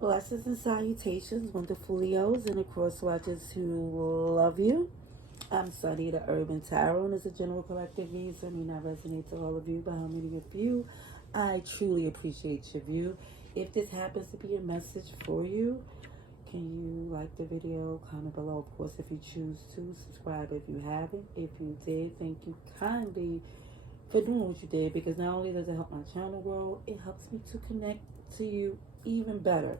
Blessings and salutations, wonderful Leos and the cross watchers who love you. I'm Sunny, the Urban Tarot, and it's a general collective read, so it may not resonate to all of you, but how many of you? I truly appreciate your view. If this happens to be a message for you, can you like the video, comment below, of course, if you choose to, subscribe if you haven't. If you did, thank you kindly for doing what you did, because not only does it help my channel grow, it helps me to connect to you even better.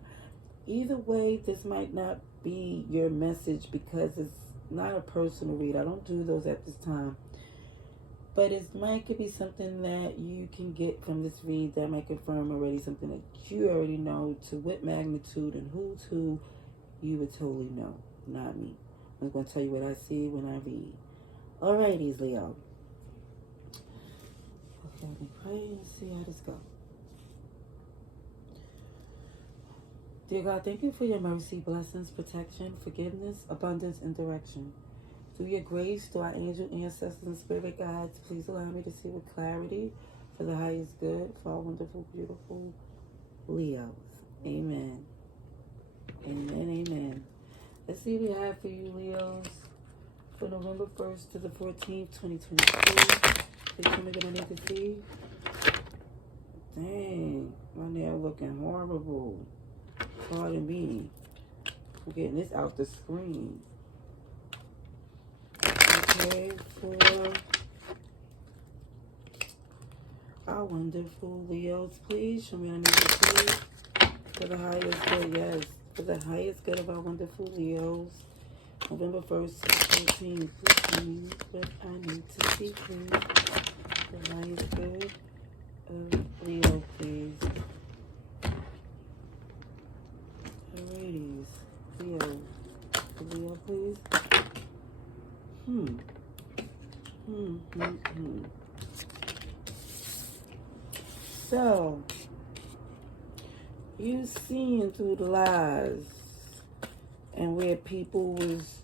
Either way, this might not be your message because it's not a personal read. I don't do those at this time. But it might could be something that you can get from this read that might confirm already something that you already know. To what magnitude and who's who, you would totally know, not me. I'm going to tell you what I see when I read. Alrighties, Leo. Okay, let me pray and see how this goes. Dear God, thank you for your mercy, blessings, protection, forgiveness, abundance, and direction. Through your grace, through our angel ancestors and spirit guides, please allow me to see with clarity for the highest good, for our wonderful, beautiful Leos. Amen. Amen, amen. Let's see what we have for you, Leos, for November 1st to the 14th, 2022. Please tell me what I need to see. Dang, my nail looking horrible. Pardon me. I'm getting this out the screen. Okay, for our wonderful Leos, please show me what I need to see for the highest good. Yes, for the highest good of our wonderful Leos. November 1st to the 14th. Please show me what I need to see, please. The highest good of Leo, please. Alrighties. Leo, please. So, you seeing through the lies and where people was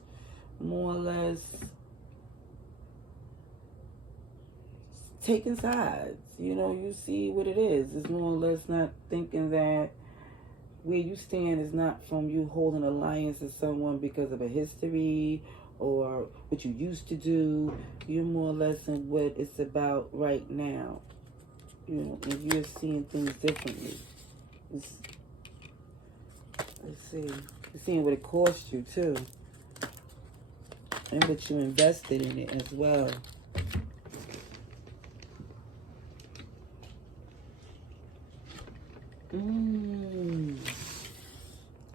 more or less taking sides. You know, you see what it is. It's more or less not thinking that where you stand is not from you holding alliance with someone because of a history or what you used to do. You're more or less in what it's about right now. You know, and you're seeing things differently. Let's see. You're seeing what it cost you too. And what you invested in it as well.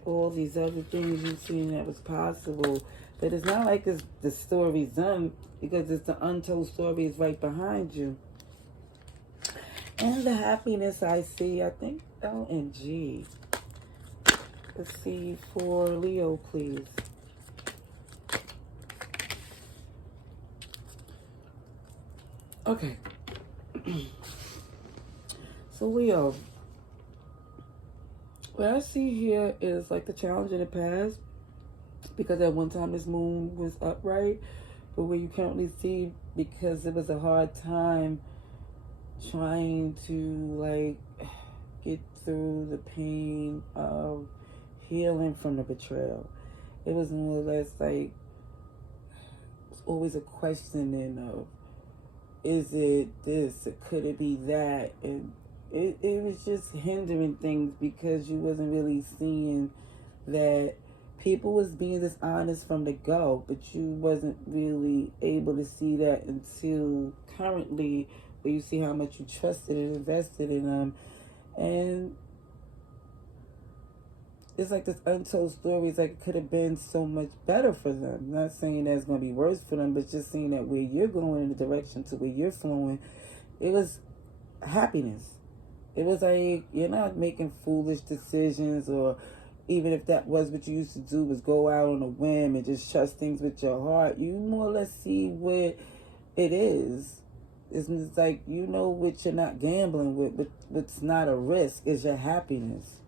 All these other things you've seen that was possible. But it's not like the story's done, because it's the untold story is right behind you. And the happiness I see, I think L and G. Let's see for Leo, please. Okay. So Leo, what I see here is like the challenge in the past, because at one time this moon was upright, but where you currently see, because it was a hard time trying to like get through the pain of healing from the betrayal. It was more or less like it's always a questioning of, is it this or could it be that? And it was just hindering things, because you wasn't really seeing that people was being dishonest from the go, but you wasn't really able to see that until currently, where you see how much you trusted and invested in them. And it's like this untold story. It's like it could have been so much better for them. I'm not saying that it's going to be worse for them, but just seeing that where you're going in the direction to where you're flowing, it was happiness. It was like you're not making foolish decisions, or even if that was what you used to do, was go out on a whim and just trust things with your heart. You more or less see what it is. It's like you know what you're not gambling with, but what's not a risk is your happiness.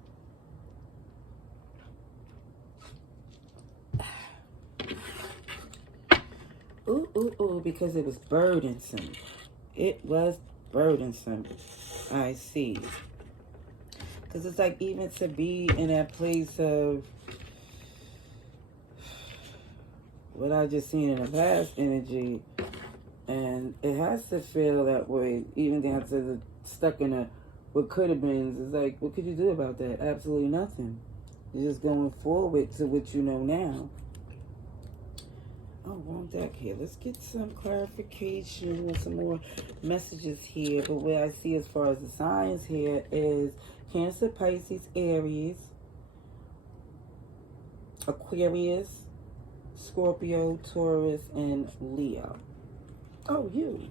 Ooh, because it was burdensome. It was burdensome. I see. Because it's like even to be in that place of what I just seen in the past energy, and it has to feel that way, even down to the stuck in a what could have been. It's like, what could you do about that? Absolutely nothing. You're just going forward to what you know now. Oh, wrong deck here. Let's get some clarification and some more messages here. But what I see as far as the signs here is Cancer, Pisces, Aries, Aquarius, Scorpio, Taurus, and Leo. Oh, you.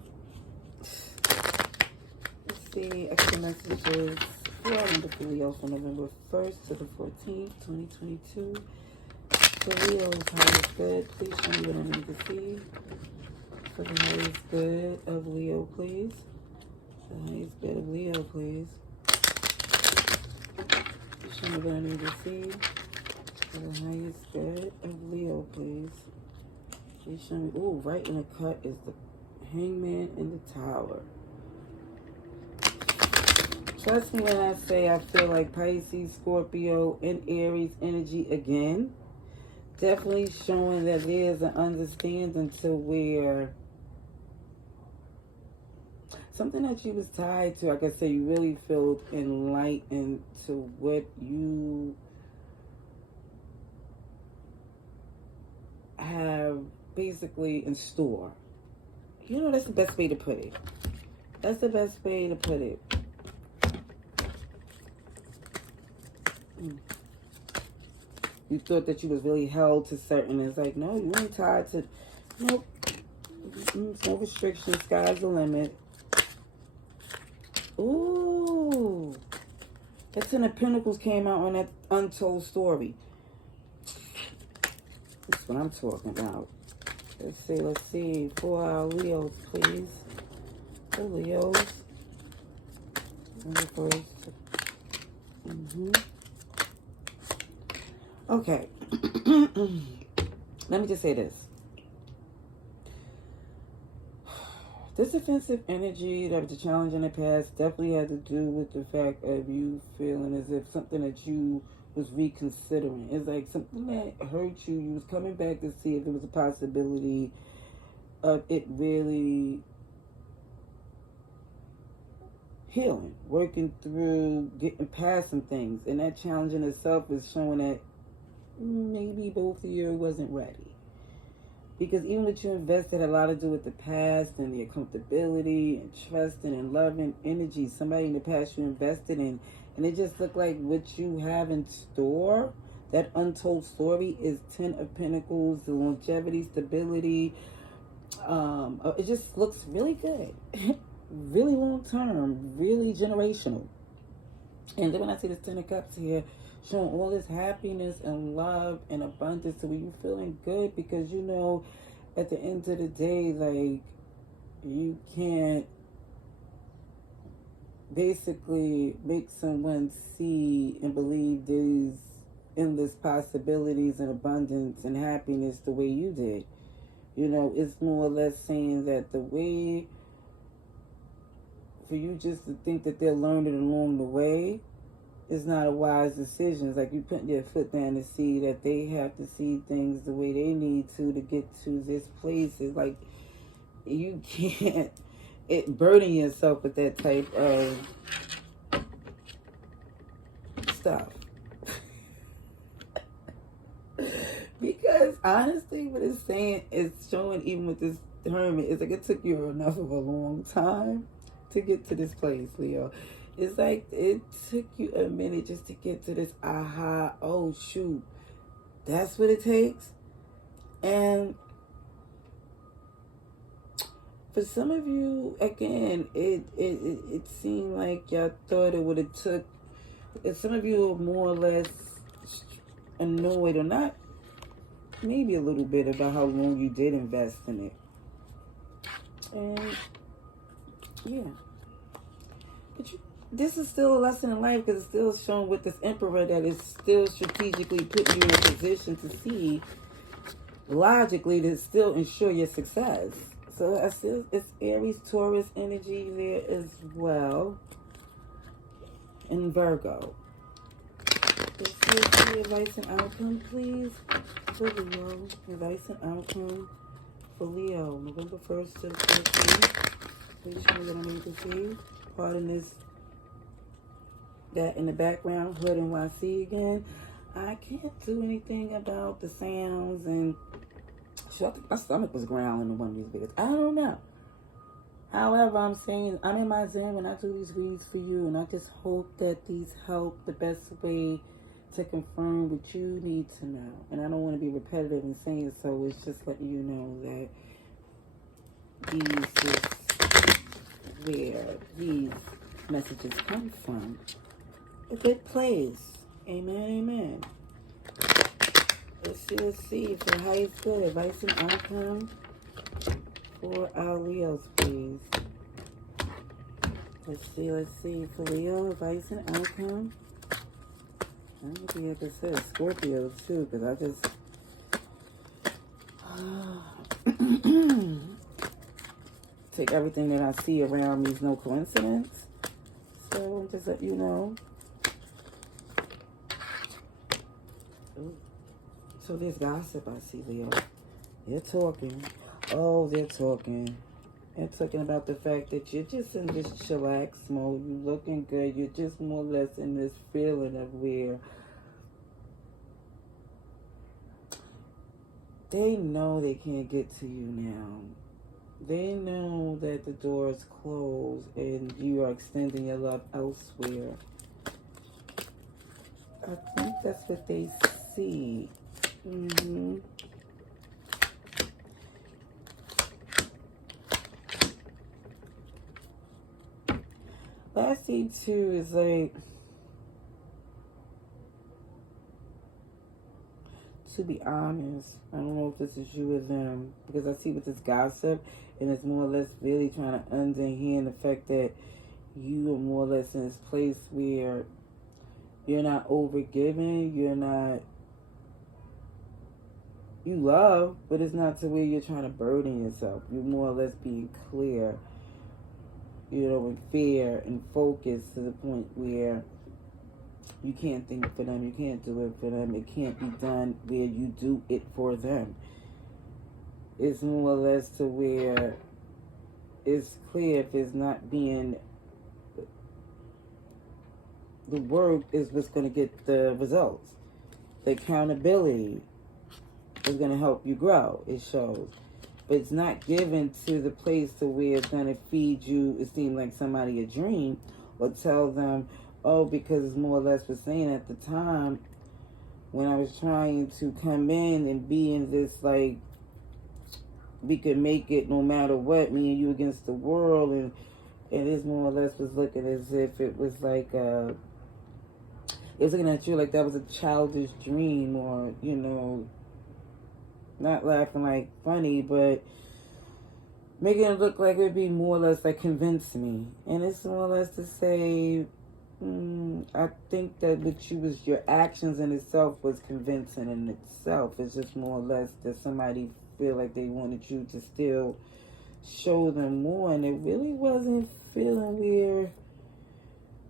Let's see. Extra messages for our wonderful Leo from November 1st to the 14th, 2022. For Leo's highest good, please show me what I need to see. For the highest good of Leo, please. The highest good of Leo, please. Show me what I need to see. For the highest good of Leo, please. Please show me. Ooh, right in the cut is the Hangman in the Tower. Trust me when I say I feel like Pisces, Scorpio, and Aries energy again. Definitely showing that there's an understanding to where something that you was tied to, like I say, you really feel enlightened to what you have basically in store. You know, that's the best way to put it. That's the best way to put it. You thought that you was really held to certain. It's like, no, you ain't tied to. Nope. No restrictions. Sky's the limit. Ooh. That Ten of Pentacles came out on that untold story. That's what I'm talking about. Let's see. For our Leos, please. For Leos. And the first. Okay. Let me just say this. This offensive energy that was a challenge in the past definitely had to do with the fact of you feeling as if something that you was reconsidering. It's like something that hurt you. You was coming back to see if there was a possibility of it really healing, working through, getting past some things. And that challenge in itself is showing that maybe both of you wasn't ready. Because even what you invested had a lot to do with the past and the accountability and trusting and loving energy. Somebody in the past you invested in. And it just looked like what you have in store, that untold story, is 10 of Pentacles, the longevity, stability. It just looks really good. Really long term, really generational. And then when I see this 10 of Cups here, showing all this happiness and love and abundance, so you're feeling good because you know at the end of the day, like, you can't basically make someone see and believe these endless possibilities and abundance and happiness the way you did. You know, it's more or less saying that the way for you just to think that they're learning along the way, it's not a wise decision. It's like you putting your foot down to see that they have to see things the way they need to get to this place. It's like you can't burden yourself with that type of stuff. Because honestly, what it's saying is showing, even with this Hermit, it's like it took you enough of a long time to get to this place, Leo. It's like it took you a minute just to get to this aha, oh shoot, that's what it takes. And for some of you, again, it seemed like y'all thought it would have took, if some of you are more or less annoyed or not, maybe a little bit about how long you did invest in it. And yeah. But this is still a lesson in life because it's still showing with this Emperor that it's still strategically putting you in a position to see, logically, to still ensure your success. So I still, it's Aries, Taurus energy there as well. And Virgo. TLC advice and outcome, please, for Leo. Advice and outcome for Leo, November 1st to the 14th. Please show me what I need to see. Pardon this, that in the background, Hood NYC again. I can't do anything about the sounds and I think my stomach was growling in one of these videos. I don't know. However, I'm saying I'm in my zen when I do these reads for you, and I just hope that these help the best way to confirm what you need to know. And I don't want to be repetitive in saying so. It's just letting you know that these is where these messages come from. A good place. Amen, amen. Let's see for the highest good advice and outcome for our Leos, please. Let's see for Leo, advice and outcome. I'm gonna be able to say Scorpio too, because I just take everything that I see around me is no coincidence. So I'm just let you know. Ooh. So there's gossip, I see, Leo. They're talking. Oh, they're talking. They're talking about the fact that you're just in this chillax mode. You're looking good. You're just more or less in this feeling of where they know they can't get to you now. They know that the door is closed and you are extending your love elsewhere. I think that's what they see. Last thing too is like, to be honest, I don't know if this is you or them, because I see with this gossip, and it's more or less really trying to underhand the fact that you are more or less in this place where you're not overgiving, you love, but it's not to where you're trying to burden yourself. You're more or less being clear, and fair and focused to the point where you can't think for them, you can't do it for them, it can't be done where you do it for them. It's more or less to where it's clear if it's not being, the work is what's going to get the results. The accountability is going to help you grow, it shows. But it's not given to the place to where it's going to feed you, it seems like somebody a dream, or tell them, oh, because it's more or less was saying at the time when I was trying to come in and be in this, like, we could make it no matter what, me and you against the world, and it more or less was looking as if it was like, it was looking at you like that was a childish dream, or, not laughing like funny, but making it look like it would be more or less like convince me. And it's more or less to say, I think that your actions in itself was convincing in itself. It's just more or less that somebody feel like they wanted you to still show them more, and it really wasn't feeling where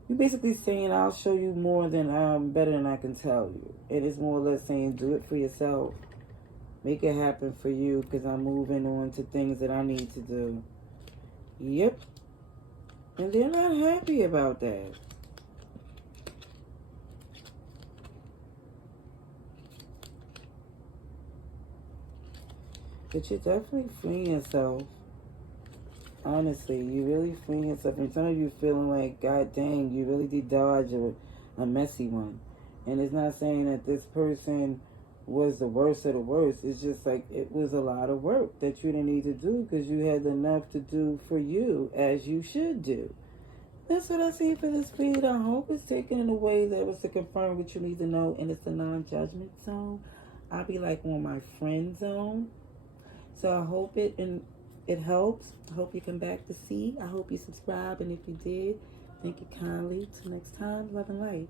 you're basically saying, I'll show you more than better than I can tell you. And it's more or less saying, do it for yourself. Make it happen for you, because I'm moving on to things that I need to do. Yep. And they're not happy about that. But you're definitely freeing yourself. Honestly, you really freeing yourself. And some of you feeling like, God dang, you really did dodge a messy one. And it's not saying that this person was the worst of the worst. It's just like it was a lot of work that you didn't need to do, because you had enough to do for you, as you should do. That's what I see for this read. I hope it's taken in a way that was to confirm what you need to know, and it's the non-judgment zone. I'll be like on my friend zone. So I hope it helps. I hope you come back to see. I hope you subscribe, and if you did, thank you kindly. Till next time, love and light.